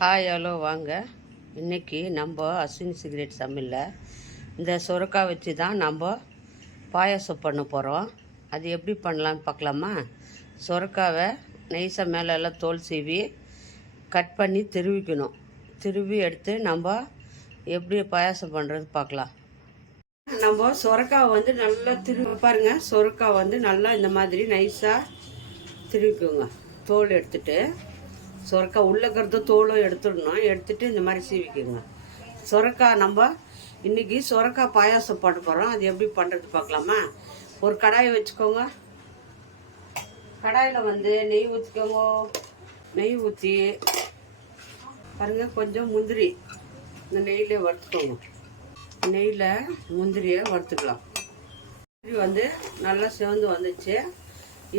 Hi hello வாங்க. இன்றைக்கி நம்ம அஸ்வினி சிகரெட் சமையலில் இந்த சுரக்காய் வச்சு தான் நம்ம பாயாசம் பண்ண போகிறோம். அது எப்படி பண்ணலான்னு பார்க்கலாமா? சுரக்காவை நைஸாக மேலெல்லாம் தோல் சீவி கட் பண்ணி திருவி எடுத்து நம்ம எப்படி பாயாசம் பண்ணுறது பார்க்கலாம். நம்ம சுரக்காவை வந்து நல்லா பாருங்கள். சுரக்காய் வந்து நல்லா இந்த மாதிரி நைஸாக திருவிக்குங்க. தோல் எடுத்துகிட்டு சுரக்காய் உள்ளக்கிறத தோலும் எடுத்துடணும். எடுத்துகிட்டு இந்த மாதிரி சீவிக்குங்க. சுரக்காய் நம்ம இன்றைக்கி சுரக்காய் பாயாசம் பண்ண போகிறோம். அது எப்படி பண்ணுறது பார்க்கலாமா? ஒரு கடாயை வச்சுக்கோங்க. கடாயில் வந்து நெய் ஊற்றிக்கோங்க. நெய் ஊற்றி பாருங்கள், கொஞ்சம் முந்திரி இந்த நெய்யிலே வறுத்துக்கோங்க. நெய்யில் முந்திரியை வறுத்துக்கலாம். முந்திரி வந்து நல்லா சிவந்து வந்துச்சு.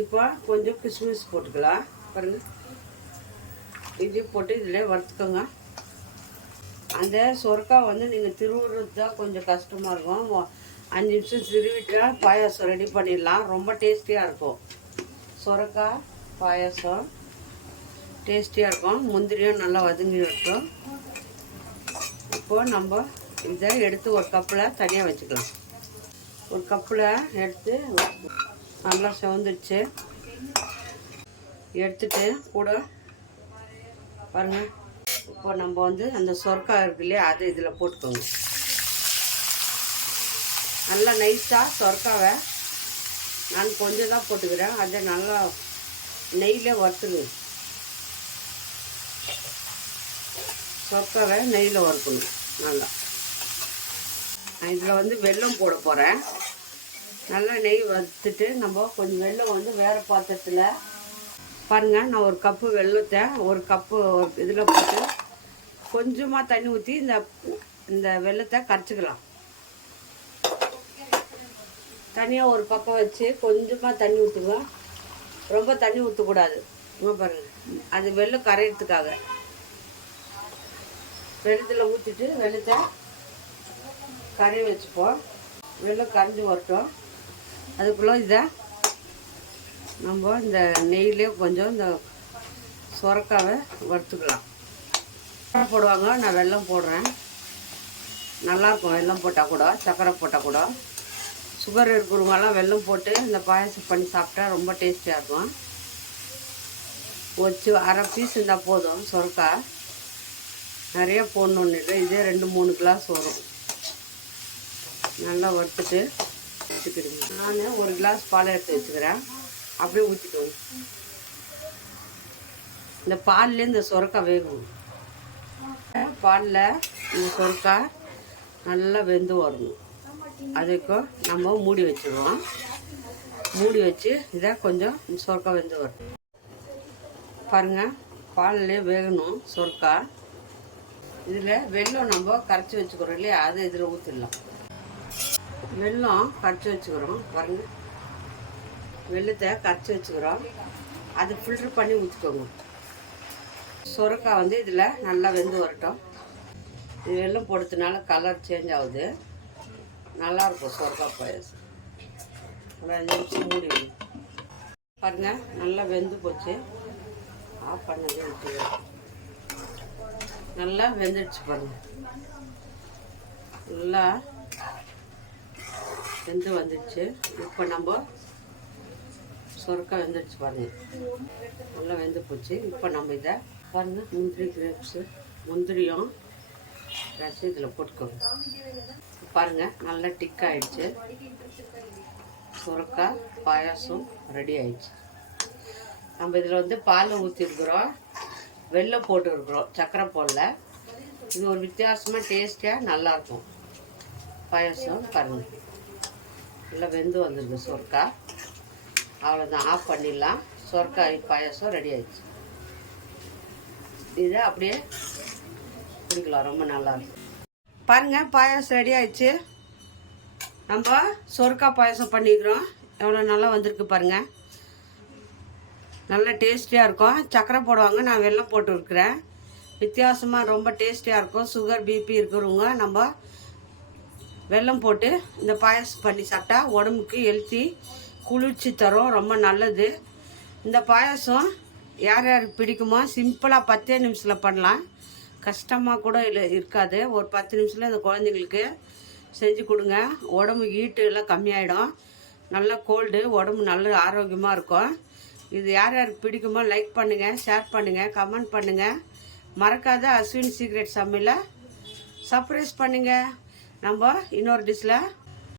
இப்போ கொஞ்சம் கிஸ்மிஸ் போட்டுக்கலாம். பாருங்கள், இது போட்டு இதில் வறுத்துக்கோங்க. அந்த சுரக்காய் வந்து நீங்கள் திருவுறது தான் கொஞ்சம் கஷ்டமாக இருக்கும். 5 நிமிஷம் திருவிட்டா பாயாசம் ரெடி பண்ணிடலாம். ரொம்ப டேஸ்டியாக இருக்கும். சுரக்காய் பாயாசம் டேஸ்டியாக இருக்கும். முந்திரியும் நல்லா வதங்கி இருக்கும். இப்போது நம்ம இதை எடுத்து ஒரு கப்பில் தனியாக வச்சுக்கலாம். ஒரு கப்பில் எடுத்து நல்லா செவந்துடுச்சு. எடுத்துட்டு கூட பாருங்கள், இப்போ நம்ம வந்து அந்த சுரக்காய் இருக்கு இல்லையா, அது இதில் போட்டுக்கோங்க. நல்லா நைஸாக சுரக்காவை நான் கொஞ்சம் தான் போட்டுக்கிறேன். அதை நல்லா நெய்யில் வறுத்துங்க. சுரக்காவை நெய்யில் வறுக்கணும் நல்லா. நான் இதில் வந்து வெல்லம் போட போகிறேன். நல்லா நெய் வறுத்துட்டு நம்ம கொஞ்சம் வெல்லம் வந்து வேறு பாத்திரத்தில் பாருங்கள். நான் ஒரு கப்பு வெல்லத்தை ஒரு கப்பு இதில் போட்டு கொஞ்சமாக தண்ணி ஊற்றி இந்த வெல்லத்தை கரைச்சிக்கலாம். தனியாக ஒரு பக்கம் வச்சு கொஞ்சமாக தண்ணி ஊற்றுங்க. ரொம்ப தண்ணி ஊற்றக்கூடாது. பாருங்கள், அது வெல்லம் கரையிறதுக்காக வெள்ளத்தில் ஊற்றிட்டு வெள்ளத்தை கரைய வச்சுப்போம். வெல்லம் கரைஞ்சி வரட்டும். அதுக்குள்ளே இதை நம்ம இந்த நெய்யிலே கொஞ்சம் இந்த சுரக்காவை வறுத்துக்கலாம். போடுவாங்க, நான் வெல்லம் போடுறேன். நல்லாயிருக்கும் வெல்லம் போட்டால் கூட, சர்க்கரை போட்டால் கூட. சுகர் இருக்கிறவங்கெல்லாம் வெல்லம் போட்டு இந்த பாயாசம் பண்ணி சாப்பிட்டா ரொம்ப டேஸ்டியாக இருக்கும். வச்சு அரை பீஸ் இருந்தால் போதும். சுரக்காய் நிறைய போடணுன்னு இல்லை, இதே 2-3 கிளாஸ் வரும். நல்லா வறுத்துட்டு வச்சுக்கிடுங்க. நான் ஒரு கிளாஸ் பால் எடுத்து வச்சுக்கிறேன். அப்படியே ஊற்றிக்கோங்க. இந்த பாலில் இந்த சுரக்காய் வேகும். பாலில் இந்த சுரக்காய் நல்லா வெந்து வரணும். அதுக்கும் நம்ம மூடி வச்சுருவோம். மூடி வச்சு இதை கொஞ்சம் சுரக்காய் வெந்து வரணும். பாருங்கள், பாலிலே வேகணும் சுரக்காய். இதில் வெல்லம் நம்ம கரைச்சி வச்சுக்கிறோம் இல்லையா, அதை இதில் ஊற்றிடலாம். வெல்லம் கரைச்சி வச்சுக்கிறோம். பாருங்கள், வெள்ளத்தை கரைச்சி வச்சுக்கிறோம். அது ஃபில்ட்ரு பண்ணி ஊற்றிக்கோங்க. சுரக்காய் வந்து இதில் நல்லா வெந்து வரட்டும். இது வெல்லம் போடுறதுனால கலர் சேஞ்ச் ஆகுது. நல்லாயிருக்கும் சுரக்காய் பாயாசம். ஒரு 5 நிமிஷம் மூடி வைங்க. பாருங்கள், நல்லா வெந்து போச்சு. ஆஃப் பண்ணதே ஊற்றிடுவோம். நல்லா வெந்துடுச்சு பாருங்கள். நல்லா வெந்து வந்துடுச்சு. இப்போ நம்ம சுரக்காய் வெந்துடுச்சு பாருங்கள். நல்லா வெந்து போச்சு. இப்போ நம்ம இதை பாருங்கள், முந்திரி கிரேப்ஸு முந்திரியும் ரசி இதில் போட்டுக்கோங்க. பாருங்கள், நல்லா டிக் ஆகிடுச்சு. சுரக்காய் பாயாசம் ரெடி ஆயிடுச்சு. நம்ம இதில் வந்து பால் ஊற்றிருக்குறோம், வெல்லம் போட்டுருக்குறோம், சர்க்கரை போடல. இது ஒரு வித்தியாசமாக டேஸ்டியாக நல்லாயிருக்கும் பாயாசம். பாருங்கள், நல்லா வெந்து வந்துருக்கு சுரக்காய். அவ்வளோதான், ஆஃப் பண்ணிடலாம். சுரக்காய் பாயாசம் ரெடி ஆயிடுச்சு. இதை அப்படியே குடிக்கலாம், ரொம்ப நல்லாயிருக்கும். பாருங்கள், பாயாசம் ரெடி ஆயிடுச்சு. நம்ம சுரக்காய் பாயாசம் பண்ணிக்கிறோம். எவ்வளோ நல்லா வந்திருக்கு பாருங்கள். நல்லா டேஸ்டியாக இருக்கும். சர்க்கரை போடுவாங்க, நான் வெல்லம் போட்டுருக்குறேன். வித்தியாசமாக ரொம்ப டேஸ்டியாக இருக்கும். சுகர் பிபி இருக்கிறவங்க நம்ம வெல்லம் போட்டு இந்த பாயாசம் பண்ணி சாப்பிட்டா உடம்புக்கு ஹெல்த்தி, குளிர்ச்சி தரும், ரொம்ப நல்லது. இந்த பாயாசம் யார் யாருக்கு பிடிக்குமோ சிம்பிளாக 10 நிமிஷத்தில் பண்ணலாம். கஷ்டமாக கூட இருக்காது. ஒரு 10 நிமிஷத்தில் அந்த குழந்தைங்களுக்கு செஞ்சு கொடுங்க. உடம்பு ஹீட்டு எல்லாம் கம்மியாயிடும். நல்லா கோல்டு, உடம்பு நல்ல ஆரோக்கியமாக இருக்கும். இது யார் யாருக்கு பிடிக்குமோ லைக் பண்ணுங்கள், ஷேர் பண்ணுங்கள், கமெண்ட் பண்ணுங்கள். மறக்காத அஸ்வின் சீக்ரெட் சமையலை சர்ப்ரைஸ் பண்ணுங்கள். நம்ம இன்னொரு டிஷ்ஷில்